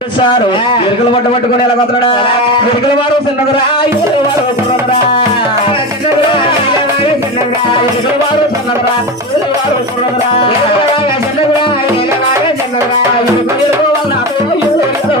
Sir. ఎరుకలు పట్టు పట్టుకుని ఎలా కొత్తడా ఎరుకల వారు చిన్నదిరా ఎరుకల వారు కుర్రదిరా ఎరుకల వారు చిన్నదిరా ఎరుకల వారు కుర్రదిరా ఎరుకు ఎరుకు వన్నాడు ఎరుకు ఎరుకు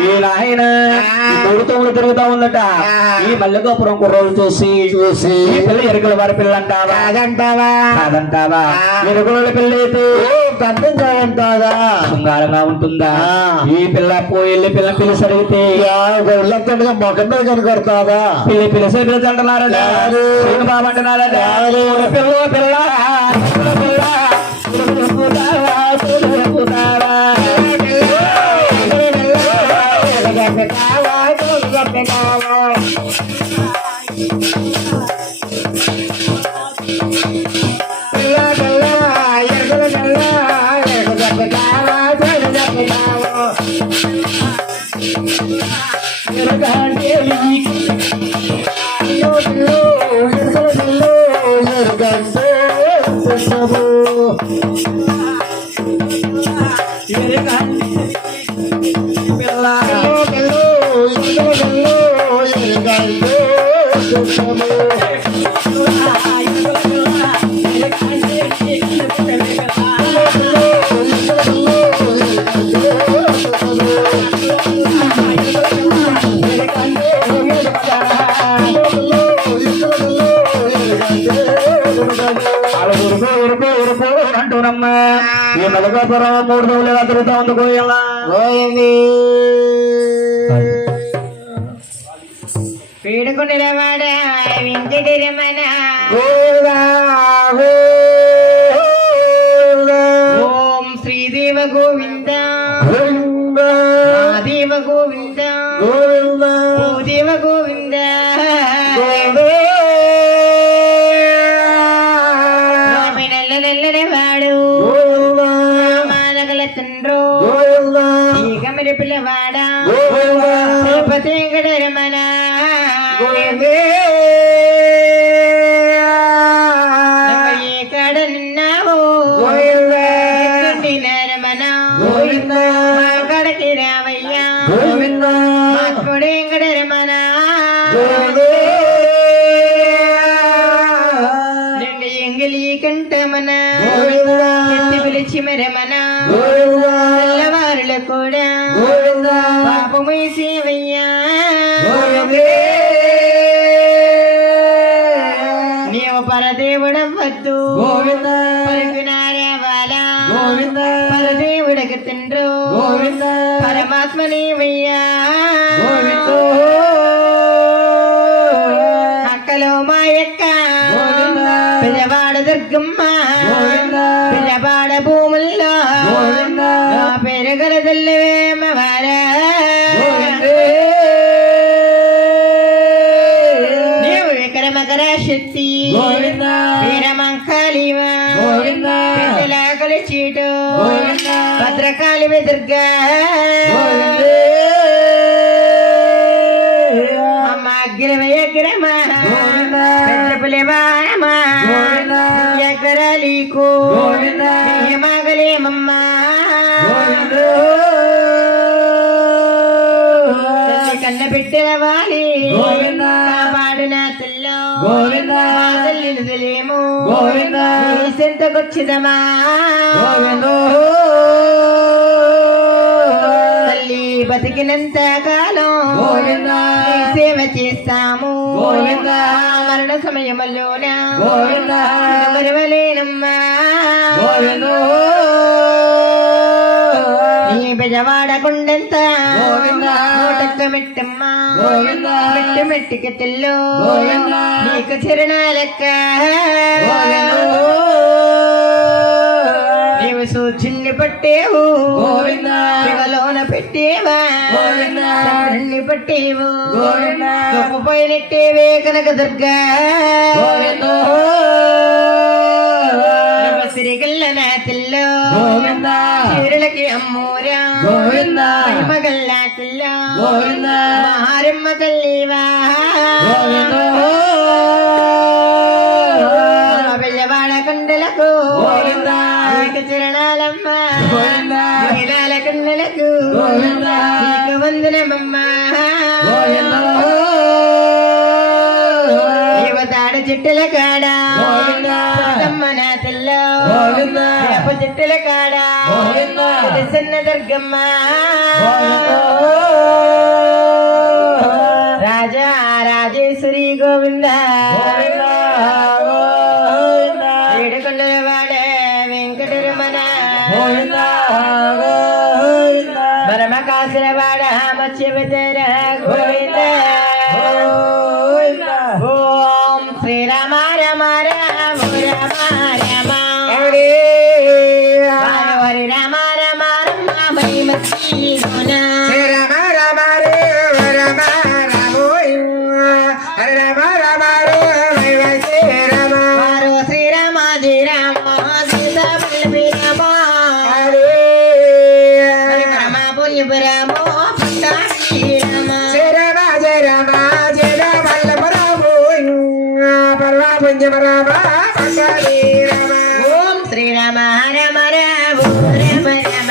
ఈ నాయన ఈ మూడు తోములు తిరుగుతా ఉందట. ఈ మల్లికాపురం కుర్రోలు చూసి చూసి. పిల్ల ఎరుకల వారి పిల్ల అంటావా కాదంటావా? కాదంటావా ఎరుకల పిల్ల అయితే పెద్దగా ఉంటాదా శృంగారంగా ఉంటుందా. ఈ పిల్ల పోయి పిల్ల పిల్ల సరిగితే ఉల్లక్కడిగా మొఖం మీద కనకడతాదా పిల్లి పిలిసే పిల్ల అంటున్నారట? బాబు అంటున్నారట? పిల్ల పిల్ల. పిల్ల. పిల్ల. la la అంటూనమ్మా ఈ మలకాపురం మూడు రోజులు ఎలా తిరుగుతా ఉంది పీడుకుండలవాడ వెంకటి రమణ ఓం పిల్లవాడ తిరుపతి వెంకట పాపమై సేవయ్యా నీవు పరదేవుడవద్దు పలుకునారేవాలా పరదేవుడకు తండ్రు. పరమాత్మ నీవయ్యా. విక్రమకర శక్తి వీరమంకాళివా పెద్దలాకలి చీటు భద్రకాళి దుర్గా. తల్లిని తెలియము గోవింద. నీ సెంతకొచ్చిదమా గోవిందో. తల్లి బతికినంత కాలం సేవ చేస్తాము. మరణ సమయంలోన గోవింద. మరవలేనమ్మా. గోవిందో నీ బెజవాడ కొండంత గోవింద. నూటొక్క మెట్టమ్మ గోవింద. మెట్టు మెట్టుకి తెల్లు. నీకు చిరణాలెక్క నీవు సూచిల్ని పట్టేవు. శివలోన పెట్టేవా. చంద్రుణ్ణి పట్టేవు గోవింద. పోయినట్టేవే కనక దుర్గా గోవిందో గోవింద. మగల్ల తెల్లు గోవింద. మారమ్మ తల్లివా గోవిందో. బెజవాడ కొండలకు. గోవింద. చిరణాలమ్మ. గోవింద. నీలాల కొండలకు. గోవింద. నీకు వందనమమ్మ. గోవిందో. యువతాడ చెట్టుల కాడ. గోవింద. అమ్మ నా తెల్ల గోవింద. వేప చెట్టుల కాడ పర్వ పుంజమ రమ ఓం శ్రీరామ రమ రమ రమ రమ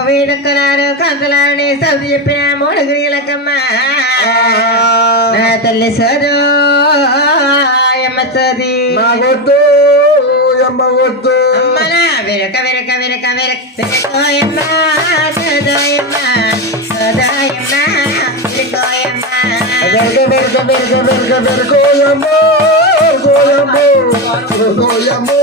కక్కలారు కంతలారని సర్ది చెప్పిన మూడు గిరిలకమ్మ నా తల్లి సదు అమ్మ సది. నాకొద్దు ఎమ్మ వద్దు అమ్మన విరక విరక విరక విరక విరకోయమ్మ సదోయమ్మ సదోయమ్మ విరకోయమ్మ బెరక బెరక బెరక బెరకోయమ్మో గోయమ్మో గోయమ్మో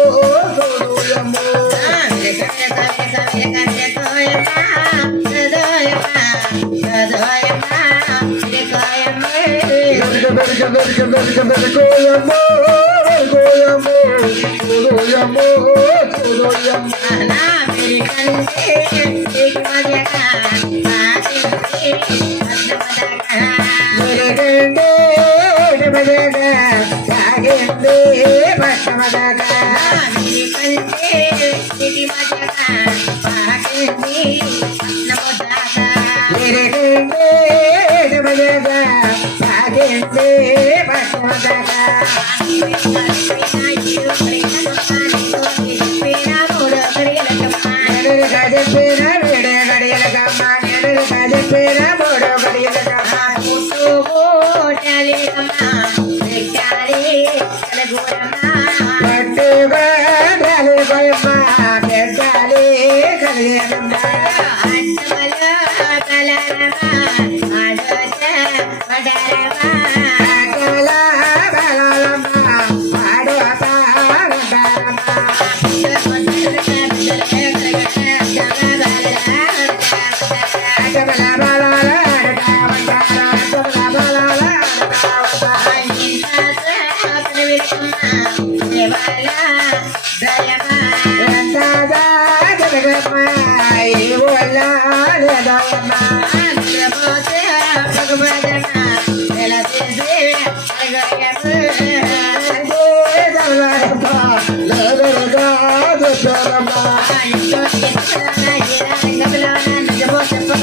America, America, America, America,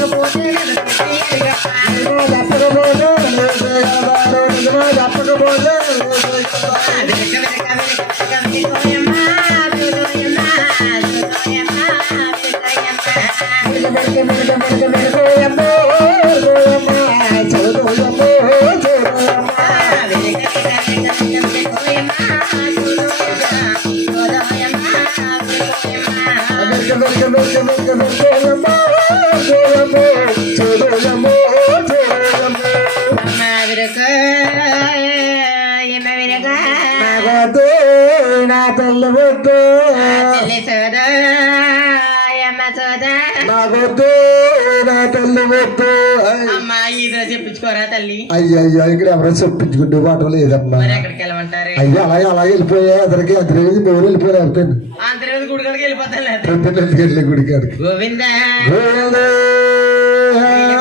the water. నా తల్లి వద్దు నాగొద్దు. నా తల్లి వద్దు. అమ్మా ఈదో చెప్పించుకోరా తల్లి? అయ్యో అయ్యో ఇక్కడ ఎవరో చెప్పించుకుంటూ మాట లేదమ్మా. మరి ఎక్కడికి వెళ్ళమంటారు? అయ్యో అలాగే అలాగే వెళ్ళిపోయా. అతనికి అతనికి మేము వెళ్ళిపోయారు ఆంధ్రప్రదేశ్ గుడికాడికి వెళ్ళిపోతాను లేదు? పొద్దున్న వెళ్ళి గుడి కాడికి గోవింద. గోవిందా,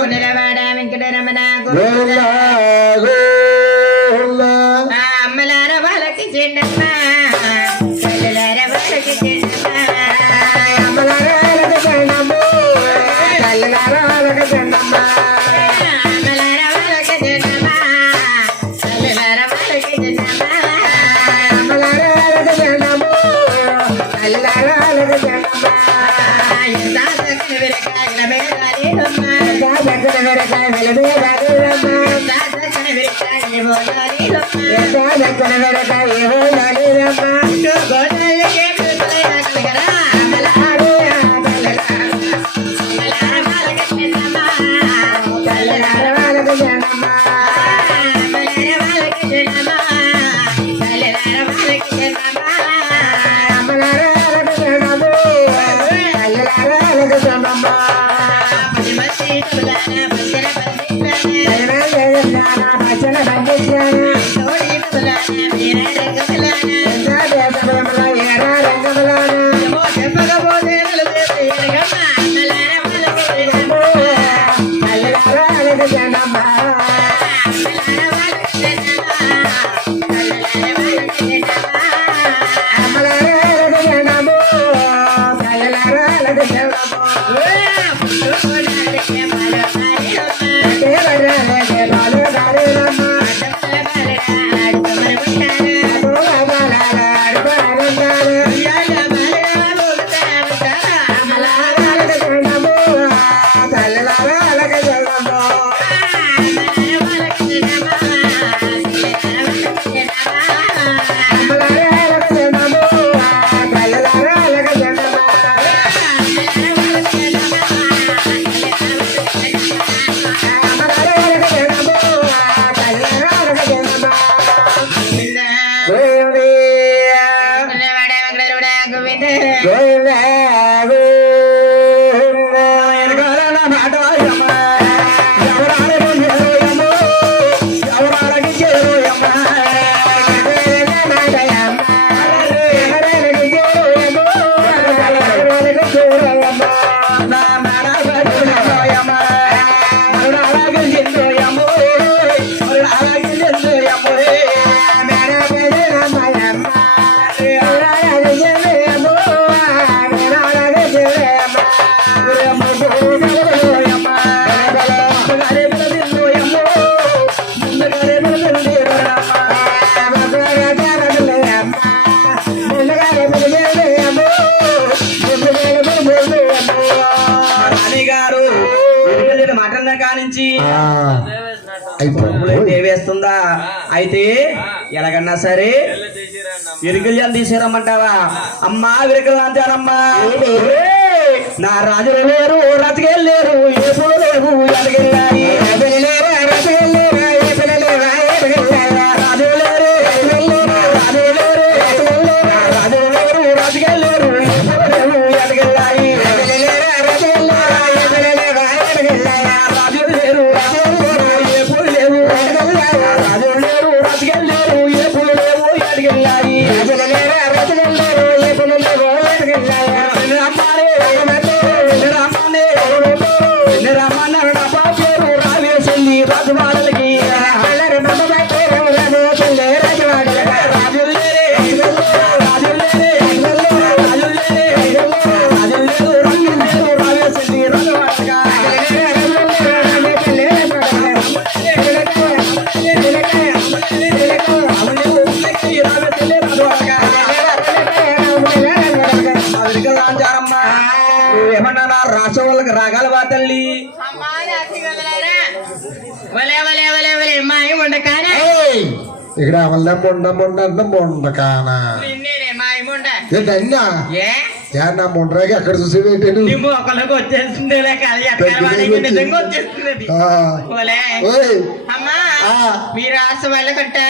పునరవాడ గోవిందా, గోవిందా. అమ్మలార వాళ్ళకి చెండమ్మ. ಬಲದೇವ చేస్తుందా? అయితే ఎలాగన్నా సరే ఇరుకులు తీసిరమ్మంటావా? అమ్మా విరకలు అంతారమ్మా నా రాజులు లేరు రతికేళ్ళు లేరు ఎప్పుడు లేవు ఎలాగెళ్ళాయి మొక్కలకు వచ్చేస్తుంది లేక ఎక్కడ వాడికి నిజంగా వచ్చేస్తుంది అది. ఆ. ఓలే ఓయ్ అమ్మా ఆ. మీరు ఆశ వాళ్ళ కట్టారు